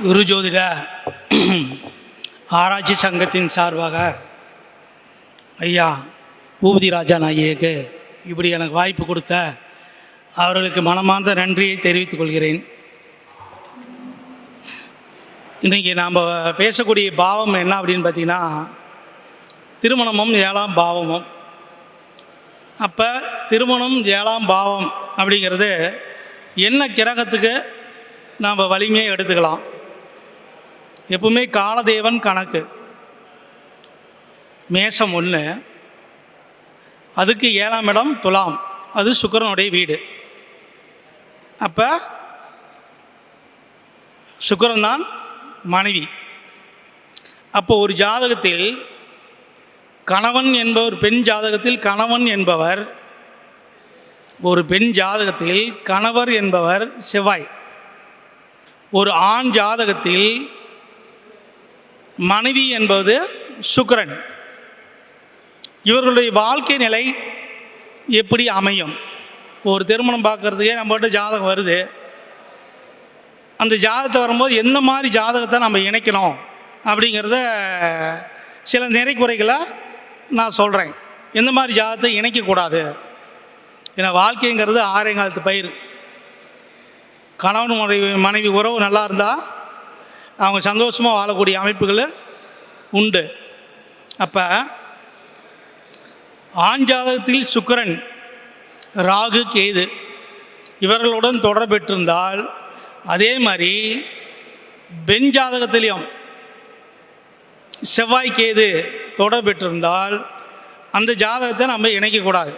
குரு ஜோதிட ஆராய்ச்சி சங்கத்தின் சார்பாக ஐயா பூபதி ராஜன் ஐயருக்கு இப்படி எனக்கு வாய்ப்பு கொடுத்த அவர்களுக்கு மனமார்ந்த நன்றியை தெரிவித்துக் கொள்கிறேன். இன்றைக்கி நாம் பேசக்கூடிய பாவம் என்ன அப்படின்னு பார்த்திங்கன்னா, திருமணமும் 7ஆம் பாவமும். அப்போ திருமணம் 7ஆம் பாவம் அப்படிங்கிறது என்ன கிரகத்துக்கு நாம் வலிமையை எடுத்துக்கலாம். எப்பவுமே காலதேவன் கணக்கு மேஷம் 1, அதுக்கு 7ஆம் இடம் துலாம், அது சுக்கிரனுடைய வீடு. அப்போ சுக்கிரன் தான் மனைவி. அப்போ ஒரு ஜாதகத்தில் கணவன் என்பவர், பெண் ஜாதகத்தில் கணவன் என்பவர், ஒரு பெண் ஜாதகத்தில் கணவர் என்பவர் செவ்வாய், ஒரு ஆண் ஜாதகத்தில் மனைவி என்பது சுக்கிரன். இவர்களுடைய வாழ்க்கை நிலை எப்படி அமையும்? ஒரு திருமணம் பார்க்குறதுக்கே நம்மகிட்ட ஜாதகம் வருது. அந்த ஜாதகத்தை வரும்போது எந்த மாதிரி ஜாதகத்தை நம்ம இணைக்கணும் அப்படிங்கிறத சில நிறைக்குறைகளை நான் சொல்கிறேன். எந்த மாதிரி ஜாதகத்தை இணைக்கக்கூடாது. ஏன்னா வாழ்க்கைங்கிறது 6 காலத்து பயிர். கணவன் மனைவி உறவு நல்லா இருந்தால் அவங்க சந்தோஷமாக வாழக்கூடிய அமைப்புகள் உண்டு. அப்போ ஆண் ஜாதகத்தில் சுக்கிரன், ராகு, கேது இவர்களுடன் தொடர்பெற்றிருந்தால், அதே மாதிரி பெண் ஜாதகத்திலையும் செவ்வாய் கேது தொடர்பெற்றிருந்தால் அந்த ஜாதகத்தை நம்ம இணைக்கக்கூடாது.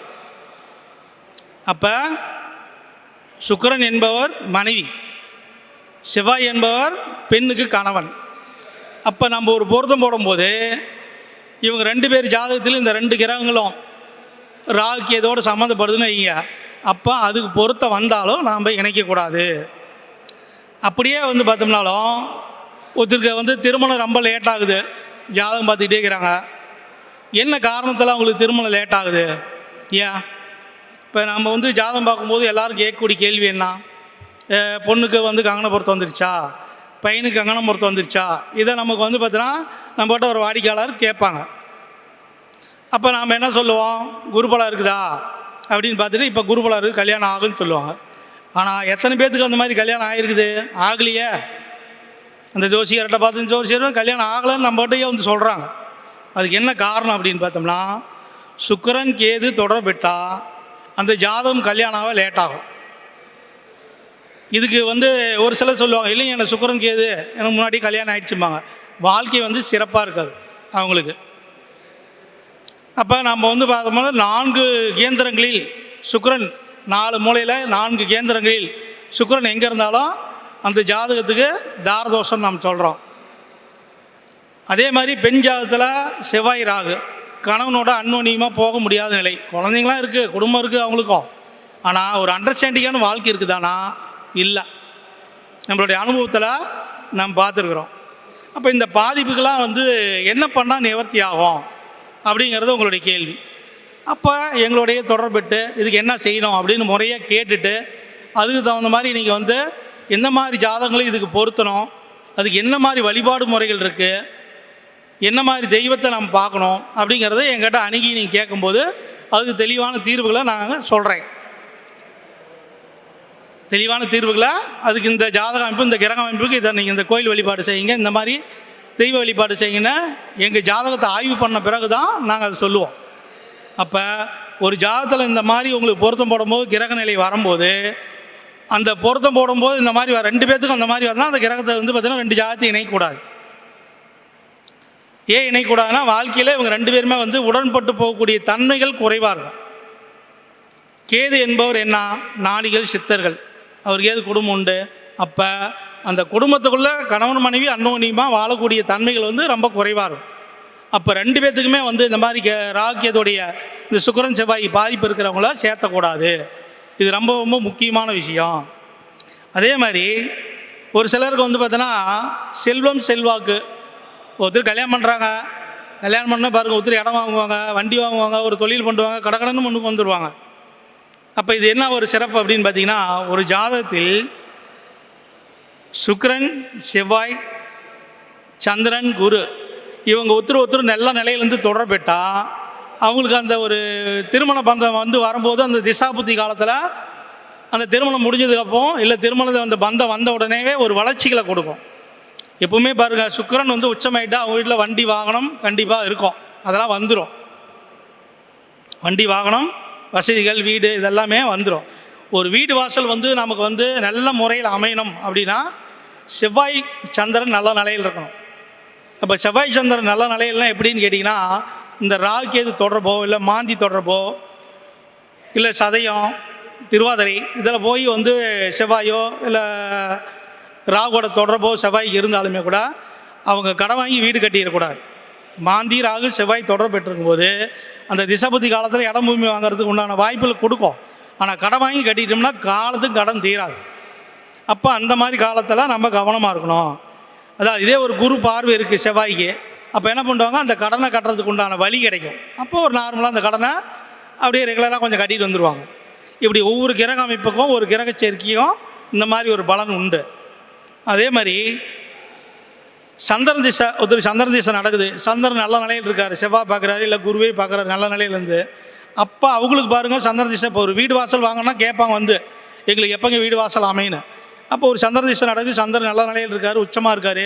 அப்போ சுக்கிரன் என்பவர் மனைவி, செவ்வாய் என்பவர் பெண்ணுக்கு கணவன். அப்போ நம்ம ஒரு பொருத்தம் போடும்போது இவங்க 2 பேர் ஜாதகத்தில் இந்த 2 கிரகங்களும் ராகு கேதோடு சம்மந்தப்படுதுன்னு வைங்க. அப்போ அதுக்கு பொருத்தம் வந்தாலும் நாம் இணைக்கக்கூடாது. அப்படியே பார்த்தோம்னாலும் ஒருத்தருக்கு திருமணம் ரொம்ப லேட் ஆகுது, ஜாதகம் பார்த்துக்கிட்டே இருக்கிறாங்க. என்ன காரணத்தில் அவங்களுக்கு திருமணம் லேட் ஆகுது? ஏன்? இப்போ நம்ம ஜாதகம் பார்க்கும்போது எல்லோரும் கேட்கக்கூடிய கேள்வி என்ன, பொண்ணுக்கு கங்கண பொருத்தம் வந்துருச்சா, பையனுக்கு கங்கணம் பொருத்தம் வந்துருச்சா? இதை நமக்கு பார்த்தோன்னா நம்மகிட்ட ஒரு வாடிக்கையாளர் கேட்பாங்க. அப்போ நாம் என்ன சொல்லுவோம்? குருபலம் இருக்குதா அப்படின்னு பார்த்துட்டு, இப்போ குருபலம் இருக்குது, கல்யாணம் ஆகுன்னு சொல்லுவாங்க. ஆனால் எத்தனை பேர்த்துக்கு அந்த மாதிரி கல்யாணம் ஆகிருக்குது? ஆகலையே. அந்த ஜோசியர்கிட்ட பார்த்து ஜோசியர் கல்யாணம் ஆகலைன்னு நம்மகிட்டயே சொல்கிறாங்க. அதுக்கு என்ன காரணம் அப்படின்னு பார்த்தோம்னா, சுக்கிரன் கேது தொடர்பெட்டால் அந்த ஜாதகம் கல்யாணம் ஆக லேட் ஆகும். இதுக்கு ஒரு சிலர் சொல்லுவாங்க, இல்லைங்க எனக்கு சுக்கிரன் கேது எனக்கு முன்னாடி கல்யாணம் ஆகிடுச்சும்பாங்க. வாழ்க்கை சிறப்பாக இருக்காது அவங்களுக்கு. அப்போ நம்ம பார்த்தோம்னா 4 கேந்திரங்களில் சுக்கிரன், 4 மூலையில் 4 கேந்திரங்களில் சுக்கிரன் எங்கே இருந்தாலும் அந்த ஜாதகத்துக்கு தாரதோஷம் நாம் சொல்கிறோம். அதே மாதிரி பெண் ஜாதகத்தில் செவ்வாய் ராகு, கணவனோட அன்னோன்யமாக போக முடியாத நிலை. குழந்தைங்களாம் இருக்குது, குடும்பம் இருக்குது அவங்களுக்கும். ஆனால் ஒரு அண்டர்ஸ்டாண்டிங்கான வாழ்க்கை இருக்குதானா? இல்லை. நம்மளுடைய அனுபவத்தில் நாம் பார்த்துருக்குறோம். அப்போ இந்த பாதிப்புக்கெல்லாம் என்ன பண்ணால் நிவர்த்தி ஆகும் அப்படிங்கிறது உங்களுடைய கேள்வி. அப்போ எங்களுடைய தொடர்பெட்டு இதுக்கு என்ன செய்யணும் அப்படின்னு முறையாக கேட்டுட்டு, அதுக்கு தகுந்த மாதிரி நீங்கள் எந்த மாதிரி ஜாதகங்களும் இதுக்கு பொருத்தணும், அதுக்கு என்ன மாதிரி வழிபாடு முறைகள் இருக்குது, என்ன மாதிரி தெய்வத்தை நம்ம பார்க்கணும் அப்படிங்கிறத என்கிட்ட அணுகி நீங்கள் கேட்கும்போது அதுக்கு தெளிவான தீர்வுகளை நாங்கள் சொல்கிறேன். தெளிவான தீர்வுகளை அதுக்கு இந்த ஜாதக அமைப்பு, இந்த கிரக அமைப்புக்கு இதை நீங்கள் இந்த கோயில் வழிபாடு செய்யுங்க, இந்த மாதிரி தெய்வ வழிபாடு செய்யுங்கன்னா எங்கள் ஜாதகத்தை ஆய்வு பண்ண பிறகு தான் நாங்கள் அதை சொல்லுவோம். அப்போ ஒரு ஜாதகத்தில் இந்த மாதிரி உங்களுக்கு பொருத்தம் போடும்போது கிரக நிலை வரும்போது, அந்த பொருத்தம் போடும்போது இந்த மாதிரி 2 பேர்த்துக்கும் அந்த மாதிரி வரலாம். அந்த கிரகத்தை பார்த்தீங்கன்னா 2 ஜாதகத்தை இணைக்கக்கூடாது. ஏன் இணைக்கூடாதுன்னா, வாழ்க்கையில் இவங்க 2 பேருமே உடன்பட்டு போகக்கூடிய தன்மைகள் குறைவாக இருக்கும். கேது என்பவர் என்ன, நாடிகள், சித்தர்கள், அவருக்கு ஏது குடும்பம் உண்டு. அப்போ அந்த குடும்பத்துக்குள்ளே கணவன் மனைவி அன்னோன்யமாக வாழக்கூடிய தன்மைகள் ரொம்ப குறைவாக இருக்கும். அப்போ 2 பேர்த்துக்குமே இந்த மாதிரி ராக்கியத்துடைய இந்த சுக்கிரன் செவ்வாய் பாதிப்பு இருக்கிறவங்கள சேர்த்தக்கூடாது. இது ரொம்ப ரொம்ப முக்கியமான விஷயம். அதே மாதிரி ஒரு சிலருக்கு பார்த்தோன்னா செல்வம் செல்வாக்கு, ஒருத்தர் கல்யாணம் பண்ணுறாங்க, கல்யாணம் பண்ணால் பாருங்கள், ஒருத்தர் இடம் வாங்குவாங்க, வண்டி வாங்குவாங்க, ஒரு தொழில் பண்ணுவாங்க, கடக்கடன்னு முன்னுக்கு வந்துடுவாங்க. அப்போ இது என்ன ஒரு சிறப்பு அப்படின்னு பார்த்தீங்கன்னா, ஒரு ஜாதகத்தில் சுக்கிரன், செவ்வாய், சந்திரன், குரு இவங்க ஒருத்தர் நல்ல நிலையிலேருந்து தொடர்பெட்டால் அவங்களுக்கு அந்த ஒரு திருமண பந்தம் வந்து வரும்போது அந்த திசாபுத்தி காலத்தில் அந்த திருமணம் முடிஞ்சதுக்கப்புறம் இல்லை திருமணத்தை அந்த பந்தம் வந்த உடனேவே ஒரு வளர்ச்சிகளை கொடுக்கும். எப்பவுமே பாருங்கள், சுக்கிரன் வந்து உச்சமாயிட்டா அவங்க வீட்டில் வண்டி வாகனம் கண்டிப்பாக இருக்கும், அதெல்லாம் வந்துடும். வண்டி வாகனம் வசதிகள் வீடு இதெல்லாமே வந்துடும். ஒரு வீடு வாசல் வந்து நமக்கு வந்து நல்ல முறையில் அமையணும் அப்படின்னா செவ்வாய் சந்திரன் நல்ல நிலையில் இருக்கணும். அப்போ செவ்வாய் சந்திரன் நல்ல நிலையில்னா எப்படின்னு கேட்டிங்கன்னா, இந்த ராகுகேது தொடர்போ இல்லை மாந்தி தொடர்போ இல்லை சதயம் திருவாதிரை இதில் போய் வந்து செவ்வாயோ இல்லை ராகுவோட தொடர்போ செவ்வாய்க்கு இருந்தாலுமே கூட அவங்க கடன் வாங்கி வீடு கட்டிடக்கூடாது. மாந்தி ராகு செவ்வாய் தொடர்பு பெற்றிருக்கும்போது அந்த திசபுத்தி காலத்தில் இடம் பூமி வாங்குறதுக்கு உண்டான வாய்ப்புகள் கொடுக்கும். ஆனால் கடன் வாங்கி கட்டிட்டோம்னா காலத்துக்கு கடன் தீராது. அப்போ அந்த மாதிரி காலத்தில் நம்ம கவனமாக இருக்கணும். அதாவது இதே ஒரு குரு பார்வை இருக்குது செவ்வாய்க்கு, அப்போ என்ன பண்ணுவாங்க, அந்த கடனை கட்டுறதுக்கு உண்டான வழி கிடைக்கும். அப்போ ஒரு நார்மலாக அந்த கடனை அப்படியே ரெகுலராக கொஞ்சம் கட்டிட்டு வந்துடுவாங்க. இப்படி ஒவ்வொரு கிரக அமைப்புக்கும் ஒரு கிரக சேர்க்கையும் இந்த மாதிரி ஒரு பலன் உண்டு. அதே மாதிரி சந்திரன் திசை, ஒருத்தர் சந்திரன் திசை நடக்குது, சந்திரன் நல்ல நிலையில் இருக்கார், செவ்வாய் பார்க்குறாரு இல்லை குருவே பார்க்குறாரு நல்ல நிலையிலேருந்து, அப்போ அவங்களுக்கு பாருங்கள் சந்திரன் திசை. இப்போ ஒரு வீடு வாசல் வாங்கினா கேட்பாங்க வந்து எங்களுக்கு எப்போங்க வீடு வாசல் அமையணும். அப்போ ஒரு சந்திரன் திசை நடக்குது, சந்திரன் நல்ல நிலையில் இருக்கார், உச்சமாக இருக்கார்,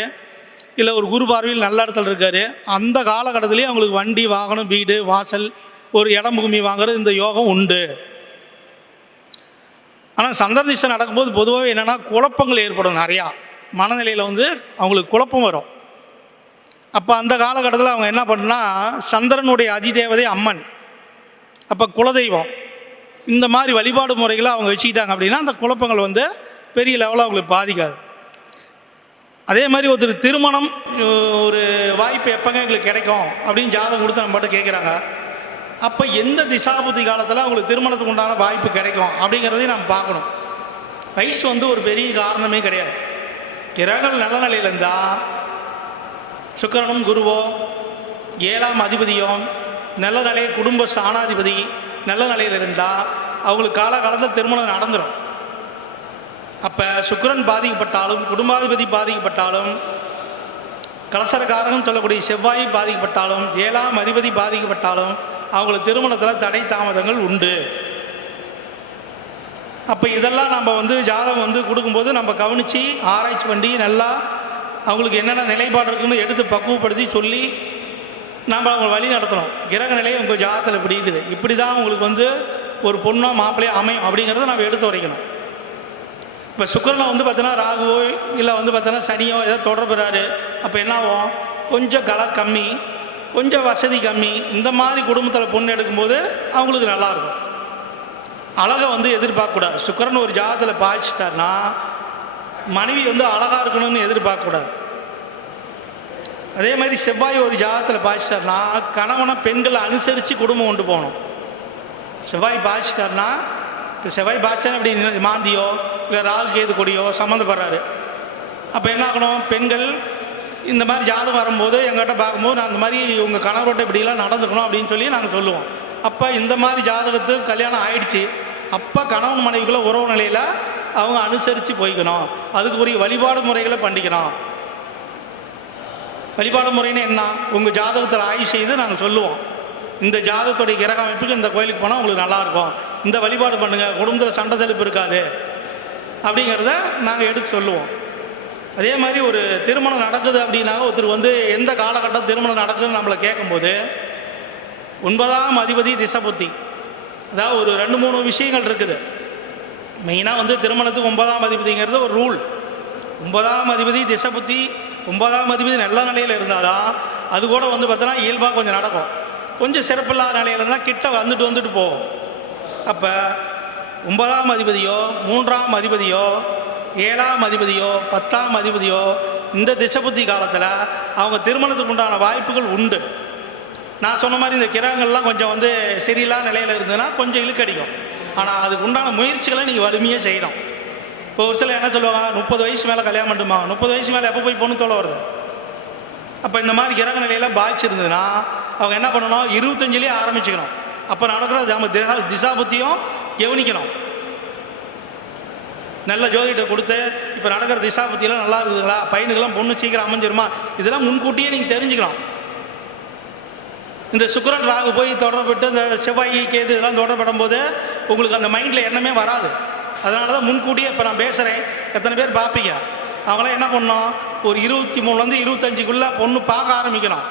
இல்லை ஒரு குரு பார்வையில் நல்ல இடத்துல இருக்கார், அந்த காலகட்டத்திலேயே அவங்களுக்கு வண்டி வாகனம் வீடு வாசல் ஒரு இடம் பூமி வாங்குறது இந்த யோகம் உண்டு. ஆனால் சந்திரன் திசை நடக்கும்போது பொதுவாக என்னென்னா குழப்பங்கள் ஏற்படும், நிறையா மனநிலையில் வந்து அவங்களுக்கு குழப்பம் வரும். அப்போ அந்த காலகட்டத்தில் அவங்க என்ன பண்ணுன்னா, சந்திரனுடைய அதிதேவதை அம்மன், அப்போ குலதெய்வம், இந்த மாதிரி வழிபாடு முறைகளை அவங்க வச்சுக்கிட்டாங்க அப்படின்னா அந்த குழப்பங்கள் வந்து பெரிய லெவலில் அவங்களுக்கு பாதிக்காது. அதே மாதிரி ஒருத்தர் திருமணம் ஒரு வாய்ப்பு எப்போங்க எங்களுக்கு கிடைக்கும் அப்படின்னு ஜாதகம் கொடுத்து நம்ம மட்டும் கேட்குறாங்க. அப்போ எந்த திசாபுத்தி காலத்தில் அவங்களுக்கு திருமணத்துக்கு உண்டான வாய்ப்பு கிடைக்கும் அப்படிங்கிறதையும் நம்ம பார்க்கணும். வயசு வந்து ஒரு பெரிய காரணமே கிடையாது. கிரகங்கள் நல்ல நிலையில் இருந்தால் சுக்கிரனும் குருவோ 7ஆம் அதிபதியும் நல்ல நிலை, குடும்ப ஸ்தானாதிபதி நல்ல நிலையில் இருந்தால் அவங்களுக்கு காலகாலத்தில் திருமணம் நடந்துடும். அப்போ சுக்கிரன் பாதிக்கப்பட்டாலும் குடும்பாதிபதி பாதிக்கப்பட்டாலும் கலசரக்காரகம் சொல்லக்கூடிய செவ்வாய் பாதிக்கப்பட்டாலும் 7ஆம் அதிபதி பாதிக்கப்பட்டாலும் அவங்களுக்கு திருமணத்தில் தடை தாமதங்கள் உண்டு. அப்போ இதெல்லாம் நம்ம வந்து ஜாதகம் வந்து கொடுக்கும்போது நம்ம கவனித்து ஆராய்ச்சி பண்ணி நல்லா அவங்களுக்கு என்னென்ன நிலைப்பாடு இருக்குன்னு எடுத்து பக்குவப்படுத்தி சொல்லி நம்ம அவங்க வழி நடத்தணும். கிரக நிலையை உங்கள் ஜாதகத்தில் இப்படி இருக்குது, இப்படி தான் உங்களுக்கு வந்து ஒரு பொண்ணோ மாப்பிள்ளையோ அமையும் அப்படிங்கிறத நம்ம எடுத்து வரைக்கணும். இப்போ சுக்கிரனை வந்து பார்த்தோன்னா ராகுவோ இல்லை வந்து பார்த்தோன்னா சனியோ ஏதோ தொடர்புறாரு, அப்போ என்ன ஆகும், கொஞ்சம் கலர் கம்மி, கொஞ்சம் வசதி கம்மி, இந்த மாதிரி குடும்பத்தில் பொண்ணு எடுக்கும்போது அவங்களுக்கு நல்லாயிருக்கும். அழகை வந்து எதிர்பார்க்கக்கூடாது. சுக்கிரன் ஒரு ஜாதகத்தில் பாய்ச்சிட்டார்னா மனைவி வந்து அழகாக இருக்கணும்னு எதிர்பார்க்கக்கூடாது. அதே மாதிரி செவ்வாய் ஒரு ஜாதகத்தில் பாய்ச்சிட்டார்னா கணவனை பெண்களை அனுசரித்து குடும்பம் கொண்டு போகணும். செவ்வாய் பாய்ச்சிட்டார்னா, இப்போ செவ்வாய் பாய்ச்சா அப்படி மாந்தியோ இல்லை ராகு கேது கொடியோ சம்மந்தப்படுறாரு, அப்போ என்ன ஆகணும், பெண்கள் இந்த மாதிரி ஜாதகம் வரும்போது எங்கிட்ட பார்க்கும்போது நான் இந்த மாதிரி உங்கள் கணவர்கிட்ட இப்படிலாம் நடந்துக்கணும் அப்படின்னு சொல்லி நாங்கள் சொல்லுவோம். அப்போ இந்த மாதிரி ஜாதகத்துக்கு கல்யாணம் ஆயிடுச்சு, அப்போ கணவன் மனைவிக்குள்ள உறவு நிலையில் அவங்க அனுசரித்து போய்க்கணும். அதுக்கு உரிய வழிபாடு முறைகளை பண்ணிக்கணும். வழிபாடு முறைன்னு என்ன, உங்கள் ஜாதகத்தில் ஆய்வு செய்து நாங்கள் சொல்லுவோம், இந்த ஜாதகத்துடைய கிரக அமைப்புக்கு இந்த கோயிலுக்கு போனால் உங்களுக்கு நல்லாயிருக்கும், இந்த வழிபாடு பண்ணுங்கள், குடும்பத்தில் சண்டை செழிப்பு இருக்காது அப்படிங்கிறத நாங்கள் எடுத்து சொல்லுவோம். அதே மாதிரி ஒரு திருமணம் நடக்குது அப்படின்னா ஒருத்தர் வந்து எந்த காலகட்டம் திருமணம் நடக்குதுன்னு நம்மளை கேட்கும்போது 9ஆம் அதிபதி திசபுத்தி, அதாவது ஒரு 2-3 விஷயங்கள் இருக்குது. மெயினாக வந்து திருமணத்துக்கு 9ஆம் அதிபதிங்கிறது ஒரு ரூல். 9ஆம் அதிபதி திசபுத்தி, 9ஆம் அதிபதி நல்ல நிலையில் இருந்தால் தான் அது கூட வந்து பார்த்தோன்னா இயல்பாக கொஞ்சம் நடக்கும். கொஞ்சம் சிறப்பில்லாத நிலையில் இருந்தால் கிட்ட வந்துட்டு போகும். அப்போ 9ஆம் அதிபதியோ 3ஆம் அதிபதியோ 7ஆம் அதிபதியோ 10ஆம் அதிபதியோ இந்த திசபுத்தி காலத்தில் அவங்க திருமணத்துக்கு உண்டான வாய்ப்புகள் உண்டு. நான் சொன்ன மாதிரி இந்த கிரகங்கள்லாம் கொஞ்சம் வந்து சரியில்லாத நிலையில் இருந்ததுன்னா கொஞ்சம் இழுக்கடிக்கும். ஆனால் அதுக்கு உண்டான முயற்சிகளை நீங்கள் வலிமையாக செய்யணும். இப்போ ஒரு சில என்ன சொல்லுவாங்க, 30 வயசு மேலே கல்யாணம் பண்ணுமா, 30 வயசு மேலே எப்போ போய் பொண்ணு தொலை வருது. அப்போ இந்த மாதிரி கிரக நிலையெல்லாம் பாதிச்சிருந்ததுன்னா அவங்க என்ன பண்ணணும், 25லேயே ஆரம்பிச்சுக்கணும். அப்போ நடக்கிறது நம்ம திசாபுத்தியும் கவனிக்கணும். நல்ல ஜோதிகிட்ட கொடுத்து இப்போ நடக்கிற திசா புத்தியெல்லாம் நல்லா இருக்குதுங்களா, பையனுக்கெல்லாம் பொண்ணு சீக்கிரம் அமைஞ்சிருமா, இதெல்லாம் முன்கூட்டியே நீங்கள் தெரிஞ்சுக்கலாம். இந்த சுக்கிரன் ராகு போய் தொடர்பட்டு இந்த செவ்வாய் கேது இதெல்லாம் தொடர்படும் போது உங்களுக்கு அந்த மைண்டில் எண்ணமே வராது. அதனால தான் முன்கூட்டியே இப்போ நான் பேசுகிறேன், எத்தனை பேர் பார்ப்பீங்க, அவங்களாம் என்ன பண்ணணும், ஒரு 23 25க்குள்ளே பொண்ணு பார்க்க ஆரம்பிக்கணும்.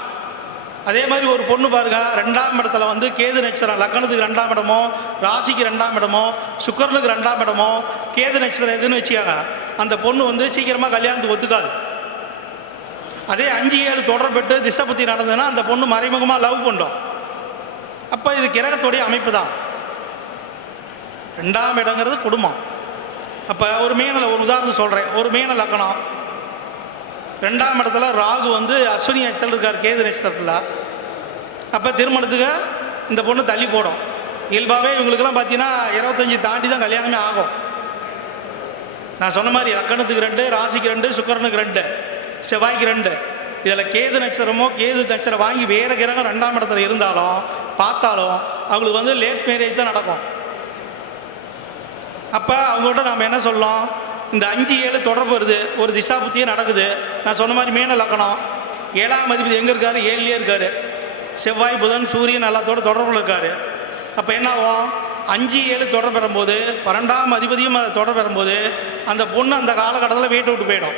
அதே மாதிரி ஒரு பொண்ணு பாருங்க, 2ஆம் இடத்துல வந்து கேது நட்சத்திரம், லக்னத்துக்கு 2ஆம் இடமோ ராசிக்கு 2ஆம் இடமோ சுக்கிரனுக்கு 2ஆம் இடமோ கேது நட்சத்திரம் எதுன்னு வச்சுக்காங்க, அந்த பொண்ணு வந்து சீக்கிரமாக கல்யாணத்துக்கு ஒத்துக்காது. அதே 5 7 தொடர்பட்டு திசை புத்தி நடந்ததுன்னா அந்த பொண்ணு மறைமுகமாக லவ் பண்ணும். அப்போ இது கிரகத்துடைய அமைப்பு தான். 2ஆம் இடங்கிறது குடும்பம். அப்போ ஒரு மீனில் ஒரு உதாரணம் சொல்கிறேன், ஒரு மீன லக்கணம் 2ஆம் இடத்துல ராகு வந்து அஸ்வினி நட்சத்திரம் இருக்கார் கேது நட்சத்திரத்தில். அப்போ திருமணத்துக்கு இந்த பொண்ணு தள்ளி போடும். இயல்பாகவே இவங்களுக்கெல்லாம் பார்த்தீங்கன்னா 25 தாண்டி தான் கல்யாணமே ஆகும். நான் சொன்ன மாதிரி லக்கணத்துக்கு 2, ராசிக்கு 2, சுக்கிரனுக்கு 2, செவ்வாய்க்கு 2. இதில் கேது நட்சத்திரமோ கேது நட்சத்திரம் வாங்கி வேறு கிரகம் 2ஆம் இடத்துல இருந்தாலும் பார்த்தாலும் அவங்களுக்கு வந்து லேட் மேரேஜ் தான் நடக்கும். அப்போ அவங்கள்ட்ட நாம் என்ன சொல்லலாம், இந்த 5 7 தொடர்பு வருது, ஒரு திசா புத்தியே நடக்குது. நான் சொன்ன மாதிரி மீன லக்கணம் 7ஆம் அதிபதி எங்கே இருக்கார், 7லேயே இருக்கார். செவ்வாய் புதன் சூரியன் எல்லாத்தோட தொடர்பில் இருக்கார். அப்போ என்ன ஆகும், 5 7 தொடர்பு பெறும்போது 12ஆம் அதிபதியும் தொடர்பு பெறும்போது அந்த பொண்ணு அந்த காலகட்டத்தில் வீட்டை விட்டு போயிடும்.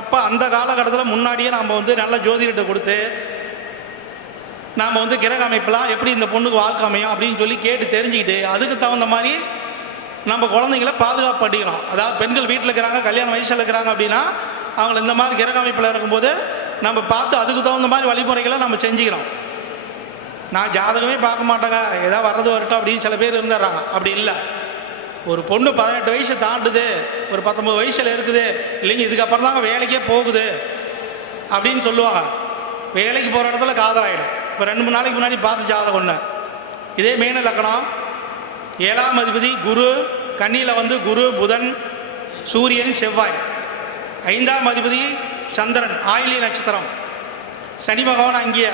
அப்போ அந்த காலகட்டத்தில் முன்னாடியே நாம் வந்து நல்ல ஜோதிடத்தை கொடுத்து நாம் வந்து கிரக அமைப்பெல்லாம் எப்படி இந்த பொண்ணுக்கு வாழ்க்கை அமையும் அப்படின்னு சொல்லி கேட்டு தெரிஞ்சுக்கிட்டு அதுக்கு தகுந்த மாதிரி நம்ம குழந்தைங்கள பாதுகாப்பு பண்ணிக்கிறோம். அதாவது பெண்கள் வீட்டில் இருக்கிறாங்க, கல்யாண வயசில் இருக்கிறாங்க அப்படின்னா அவங்கள இந்த மாதிரி கிரக அமைப்பில் இருக்கும்போது நம்ம பார்த்து அதுக்கு தகுந்த மாதிரி வழிமுறைகளை நம்ம செஞ்சுக்கிறோம். நான் ஜாதகமே பார்க்க மாட்டேங்க, ஏதாவது வர்றது வரட்டும் அப்படின்னு சில பேர் இருந்துடுறாங்க. அப்படி இல்லை, ஒரு பொண்ணு 18 வயசு தாண்டுது, ஒரு 19 வயசில் இருக்குது, இல்லைங்க இதுக்கப்புறம் தாங்க வேலைக்கே போகுது அப்படின்னு சொல்லுவாங்க. வேலைக்கு போகிற இடத்துல காதலாயிடும். இப்போ 2 3 நாளைக்கு முன்னாடி பார்த்து ஜாதகம் ஒன்று, இதே மீன லக்கணம் 7ஆம் அதிபதி குரு, கன்னியில் வந்து குரு புதன் சூரியன் செவ்வாய், 5ஆம் அதிபதி சந்திரன் ஆயிலிய நட்சத்திரம், சனி பகவான் அங்கேயே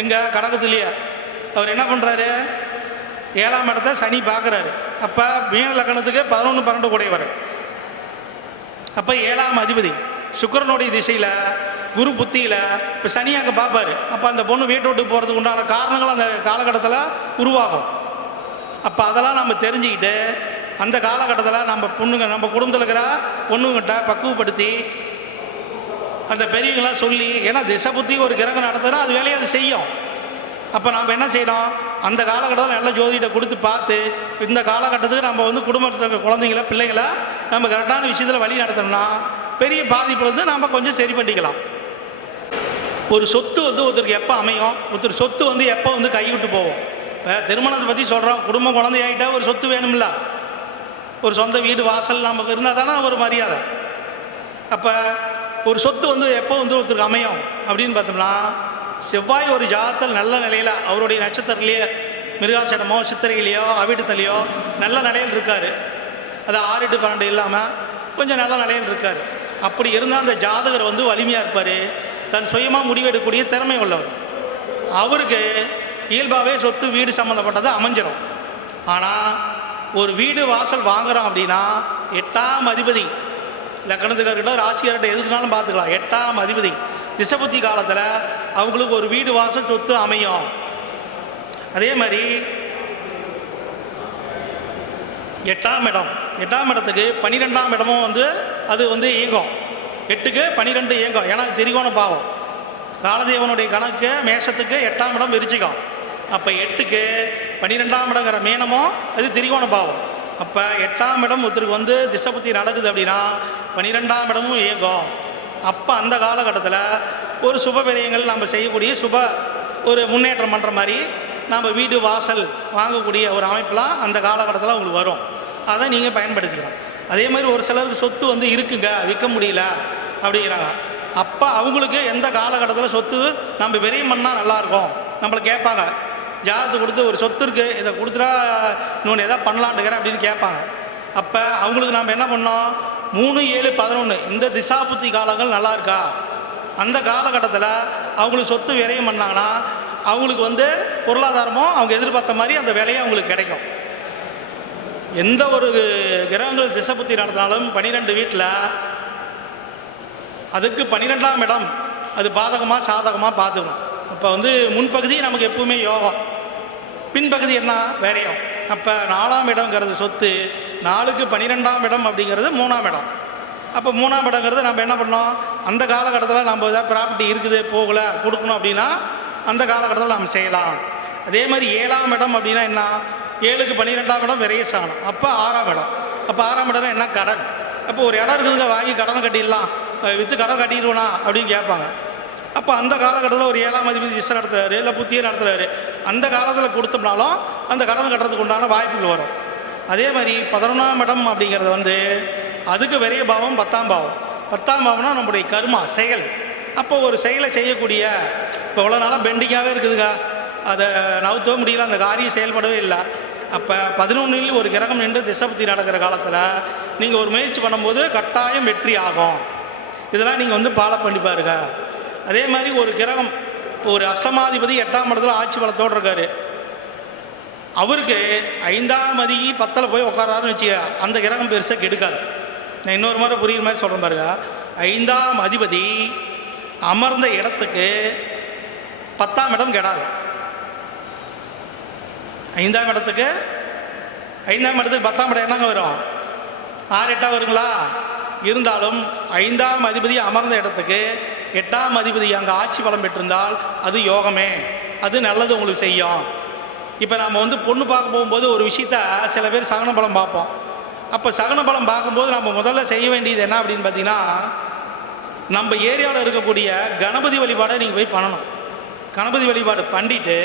எங்கள் கடகத்துலேயே அவர் என்ன பண்ணுறாரு, 7ஆம் இடத்த சனி பார்க்குறாரு. அப்போ மீன லக்கணத்துக்கு 11 12 கூடையவர். அப்போ 7ஆம் அதிபதி சுக்கிரனுடைய திசையில் குரு புத்தியில் இப்போ சனி அங்கே பார்ப்பார். அப்போ அந்த பொண்ணு வீட்டை விட்டு போகிறதுக்கு உண்டான காரணங்கள் அந்த காலகட்டத்தில் உருவாகும். அப்போ அதெல்லாம் நம்ம தெரிஞ்சுக்கிட்டு அந்த காலகட்டத்தில் நம்ம பொண்ணுங்க நம்ம குடும்பத்தில் இருக்கிற பொண்ணுங்கிட்ட பக்குவப்படுத்தி அந்த பெரியவங்களாம் சொல்லி, ஏன்னா திசை புத்தி ஒரு கிரகம் நடத்துனா அது வேலையை அது செய்யும். அப்போ நம்ம என்ன செய்யணும், அந்த காலகட்டத்தில் நல்ல ஜோதிட கொடுத்து பார்த்து இந்த காலகட்டத்துக்கு நம்ம வந்து குடும்பத்தில் இருக்கிற குழந்தைங்கள பிள்ளைங்களை நம்ம கரெக்டான விஷயத்தில் வழி நடத்தணும்னா பெரிய பாதிப்புல இருந்து நம்ம கொஞ்சம் சரி பண்ணிக்கலாம். ஒரு சொத்து வந்து ஒருத்தருக்கு எப்போ அமையும், ஒருத்தர் சொத்து வந்து எப்போ வந்து கைவிட்டு போவோம். இப்போ திருமணத்தை பற்றி சொல்கிறோம், குடும்பம் குழந்தையாகிட்டா ஒரு சொத்து வேணும்ல, ஒரு சொந்த வீடு வாசல் நமக்கு இருந்தால் தானே ஒரு மரியாதை. அப்போ ஒரு சொத்து வந்து எப்போ வந்து ஒருத்தருக்கு அமையும் அப்படின்னு பார்த்தோம்னா, செவ்வாய் ஒரு ஜாதத்தில் நல்ல நிலையில் அவருடைய நட்சத்திரத்திலேயே மிருகாசனமோ சித்திரையிலையோ அவிட்டத்திலையோ நல்ல நிலையில் இருக்கார். அது 6 8 12 இல்லாமல் கொஞ்சம் நல்ல நிலையில் இருக்கார். அப்படி இருந்தால் அந்த ஜாதகர் வந்து வலிமையாக இருப்பார், தன் சுயமாக முடிவெடுக்கக்கூடிய திறமை உள்ளவர். அவருக்கு இயல்பாகவே சொத்து வீடு சம்மந்தப்பட்டது அமைஞ்சிடும். ஆனால் ஒரு வீடு வாசல் வாங்குகிறோம் அப்படின்னா 8ஆம் அதிபதி லக்கணத்துக்கார்கிட்ட ராசிக்கார்கிட்ட எதுக்குனாலும் பார்த்துக்கலாம். 8ஆம் அதிபதி திசைபுத்தி காலத்தில் அவங்களுக்கு ஒரு வீடு வாசல் சொத்து அமையும். அதே மாதிரி 8ஆம் இடம், 8ஆம் இடத்துக்கு 12ஆம் இடமும் வந்து அது வந்து இயங்கும். 8க்கு 12 இயங்கும், ஏன்னா திரிகோண பாவம். காலதேவனுடைய கணக்கு மேஷத்துக்கு 8ஆம் இடம் விரிச்சிக்கும். அப்போ 8க்கு 12ஆம் இடங்கிற மீனமும் அது திரிகோண பாவம். அப்போ 8ஆம் இடம் ஒருத்தருக்கு வந்து திசைபுத்தி நடக்குது அப்படின்னா 12ஆம் இடமும் இயங்கும். அப்போ அந்த காலகட்டத்தில் ஒரு சுப விரயங்கள் நம்ம செய்யக்கூடிய சுப ஒரு முன்னேற்றம் பண்ணுற மாதிரி நம்ம வீடு வாசல் வாங்கக்கூடிய ஒரு அமைப்பெலாம் அந்த காலகட்டத்தில் உங்களுக்கு வரும். அதை நீங்கள் பயன்படுத்திக்கலாம். அதே மாதிரி ஒரு சிலருக்கு சொத்து வந்து இருக்குங்க, விற்க முடியல அப்படிங்கிறாங்க. அப்போ அவங்களுக்கு எந்த காலகட்டத்தில் சொத்து நம்ம விரயம் பண்ணால் நல்லாயிருக்கும் நம்மளை கேட்பாங்க. ஜாதகத்தை கொடுத்து ஒரு சொத்து இருக்குது, இதை கொடுத்துட்டா இன்னொன்று எதாவது பண்ணலான்ட்டுக்கிறேன் அப்படின்னு கேட்பாங்க. அப்போ அவங்களுக்கு நம்ம என்ன பண்ணோம், 3 7 11 இந்த திசாபுத்தி காலங்கள் நல்லா இருக்கா, அந்த காலகட்டத்தில் அவங்களுக்கு சொத்து விரயம் பண்ணாங்கன்னா அவங்களுக்கு வந்து பொருளாதாரமும் அவங்க எதிர்பார்த்த மாதிரி அந்த விலையை அவங்களுக்கு கிடைக்கும். எந்த ஒரு கிரகங்கள் திசைபுத்தி நடந்தாலும் 12 வீட்டில் அதுக்கு 12ஆம் இடம் அது பாதகமாக சாதகமாக பார்த்துக்கணும். இப்போ வந்து முன்பகுதி நமக்கு எப்பவுமே யோகம், பின்பகுதி என்ன வேறையும். அப்போ 4ஆம் இடங்கிறது சொத்து, 4க்கு 12ஆம் இடம் அப்படிங்கிறது 3ஆம் இடம். அப்போ 3ஆம் இடங்கிறது நம்ம என்ன பண்ணோம், அந்த காலகட்டத்தில் நம்ம ஏதாவது ப்ராப்பர்ட்டி இருக்குது போகலை கொடுக்கணும் அப்படின்னா அந்த காலகட்டத்தில் நம்ம செய்யலாம். அதே மாதிரி 7ஆம் இடம் அப்படின்னா என்ன, 7க்கு 12ஆம் இடம் விரைய சாணம், அப்போ 6ஆம் இடம். அப்போ 6ஆம் இடம் என்ன, கடன். அப்போ ஒரு இடம் இருக்குதுங்க, வாங்கி கடனை கட்டிடலாம், விற்று கடன் கட்டிடுவோனா அப்படின்னு கேட்பாங்க. அப்போ அந்த காலகட்டத்தில் ஒரு 7ஆம் அதிபதி திசை நடத்துகிறாரு இல்லை புத்தியை நடத்துகிறாரு, அந்த காலத்தில் கொடுத்தோம்னாலும் அந்த கடன் கட்டுறதுக்கு உண்டான வாய்ப்புகள் வரும். அதே மாதிரி 11ஆம் இடம் அப்படிங்கிறது வந்து அதுக்கு விரைய பாவம் 10ஆம் பாவம். 10ஆம் பாவம்னா நம்முடைய கர்மா செயல். அப்போ ஒரு செயலை செய்யக்கூடிய, இப்போ இவ்வளோ நாளாக பெண்டிங்காகவே இருக்குதுங்க, அதை நவுத்தவே முடியல, அந்த காரியம் செயல்படவே இல்லை. அப்போ 11ல் ஒரு கிரகம் நின்று திசைபுத்தி நடக்கிற காலத்தில் நீங்கள் ஒரு முயற்சி பண்ணும்போது கட்டாயம் வெற்றி ஆகும். இதெல்லாம் நீங்கள் வந்து ஃபாலோ பண்ணி பாருங்க. அதே மாதிரி ஒரு கிரகம், ஒரு அஷ்டமாதிபதி 8ஆம் இடத்துல ஆட்சி பலத்தோடு இருக்கார், அவருக்கு 5ஆம் அதிபதி 10ல் போய் உட்காராருன்னு வச்சுக்க, அந்த கிரகம் பெருசாக கெடுக்காது. நான் இன்னொரு முறை புரியுற மாதிரி சொல்கிறேன் பாருங்க. 5ஆம் அதிபதி அமர்ந்த இடத்துக்கு 10ஆம் இடம் கெடாது. 5ஆம் இடத்துக்கு 10ஆம் இடம் என்னங்க வரும், 6 8 வருங்களா. இருந்தாலும் 5ஆம் அதிபதி அமர்ந்த இடத்துக்கு 8ஆம் அதிபதி அங்கே ஆட்சி பலம் பெற்றிருந்தால் அது யோகமே, அது நல்லது உங்களுக்கு செய்யும். இப்போ நம்ம வந்து பொண்ணு பார்க்க போகும்போது ஒரு விஷயத்த சில பேர் சகன பலம் பார்ப்போம். அப்போ சகன பலம் பார்க்கும்போது நம்ம முதல்ல செய்ய வேண்டியது என்ன அப்படின்னு பார்த்தீங்கன்னா, நம்ம ஏரியாவில் இருக்கக்கூடிய கணபதி வழிபாடை நீங்கள் போய் பண்ணணும். கணபதி வழிபாடு பண்ணிட்டு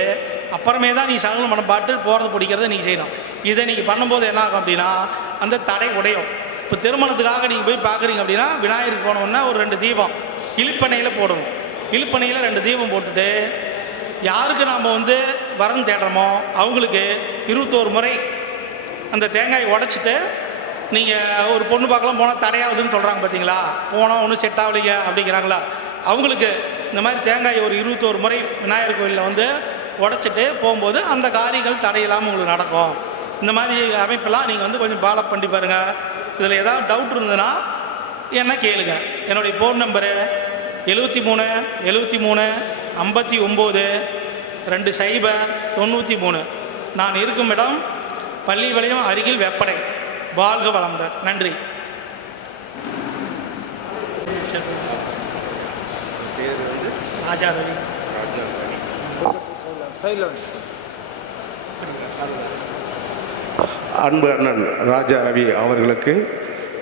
அப்புறமே தான் நீ சகன பலம் பாட்டு போகிறது பிடிக்கிறத நீங்கள் செய்யணும். இதை நீங்கள் பண்ணும்போது என்ன ஆகும் அப்படின்னா அந்த தடை உடையும். இப்போ திருமணத்துக்காக நீங்கள் போய் பார்க்குறீங்க அப்படின்னா விநாயகருக்கு போனோன்னா ஒரு 2 தீபம் இழுப்பனையில் போடணும். இழுப்பனையில் 2 தீபம் போட்டுட்டு யாருக்கு நாம் வந்து வரன் தேடுறோமோ அவங்களுக்கு 21 முறை அந்த தேங்காயை உடைச்சிட்டு, நீங்கள் ஒரு பொண்ணு பார்க்கலாம் போனால் தடையாகுதுன்னு சொல்கிறாங்க பார்த்தீங்களா, போனால் ஒன்றும் செட் ஆகலைங்க அப்படிங்கிறாங்களா, அவங்களுக்கு இந்த மாதிரி தேங்காயை ஒரு 21 முறை விநாயகர் கோயிலில் வந்து உடைச்சிட்டு போகும்போது அந்த காரியங்கள் தடையில்லாமல் உங்களுக்கு நடக்கும். இந்த மாதிரி அமைப்பெல்லாம் நீங்கள் வந்து கொஞ்சம் ஃபாலோ பண்ணி பாருங்கள். இதில் ஏதாவது டவுட் இருந்ததுன்னா என்ன கேளுங்க. என்னுடைய ஃபோன் நம்பரு 73 73 59 20 93. நான் இருக்கும் இடம் பள்ளிப்பாளையம் அருகில் வெப்படை. வாழ்க வளமுடன். நன்றி. ராஜா ரவி. அன்பு அண்ணன் ராஜா ரவி அவர்களுக்கு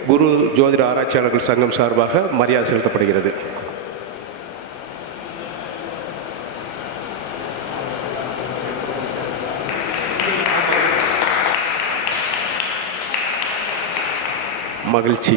குரு ஜோதிட ஆராய்ச்சியாளர்கள் சங்கம் சார்பாக மரியாதை செலுத்தப்படுகிறது. மகிழ்ச்சி.